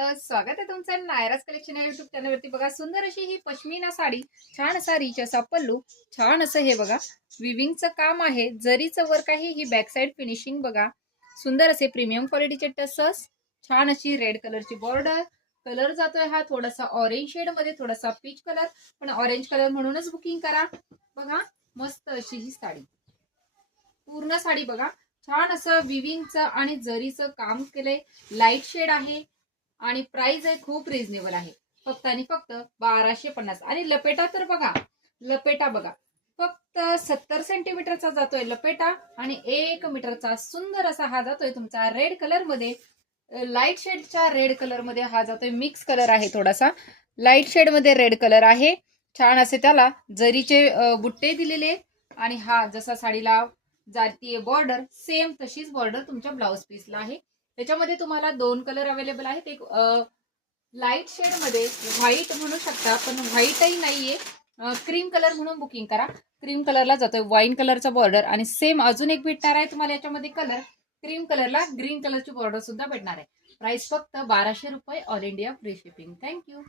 स्वागत आहे तुमचं नायराज कलेक्शन या युट्यूब चॅनलवरती। बघा सुंदर अशी ही पश्मिना साडी, छान असा रिच असा पल्लू, छान असं हे बघा विविंगचं काम आहे, जरीचं वर्क आहे, ही बॅक साइड फिनिशिंग बघा, सुंदर असे प्रीमियम क्वालिटीचे टसस, छान अशी रेड कलरची बॉर्डर, कलर जातोय हा थोडासा ऑरेंज शेड मध्ये, थोडासा पीच कलर, पण ऑरेंज कलर म्हणूनच बुकिंग करा। बघा मस्त अशी ही साडी, पूर्ण साडी बघा छान असं विविंगचं आणि जरीचं काम केलंय, लाईट शेड आहे आणि प्राइस आहे खूप रिझनेबल आहे, फक्त आणि फक्त 1250। आणि लपेटा तर बघा, लपेटा बघा फक्त 70 सेंटीमीटरचा जातोय लपेटा आणि 1 मीटरचा सुंदर असा हा जातोय तुमचा रेड कलर मध्ये, लाईट शेडच्या रेड कलर मध्ये हा जातोय, मिक्स कलर आहे थोडासा लाईट शेड मध्ये रेड कलर आहे, छान असे त्याला जरीचे बुट्टे दिलेले आणि हा जसा साडीला जातीय बॉर्डर सेम तशीच बॉर्डर तुमच्या ब्लाउज पीसला आहे। त्याच्यामध्ये तुम्हाला 2 कलर अवेलेबल आहेत, एक लाईट शेड मध्ये व्हाईट म्हणू शकता, पण व्हाईटही नाहीये, क्रीम कलर म्हणून बुकिंग करा। क्रीम कलरला जातोय वाईन कलरचा बॉर्डर आणि सेम अजून एक भेटणार आहे तुम्हाला याच्यामध्ये कलर, क्रीम कलरला ग्रीन कलरची बॉर्डर सुद्धा भेटणार आहे। प्राइस फक्त 1200 रुपये, all India free shipping. Thank you.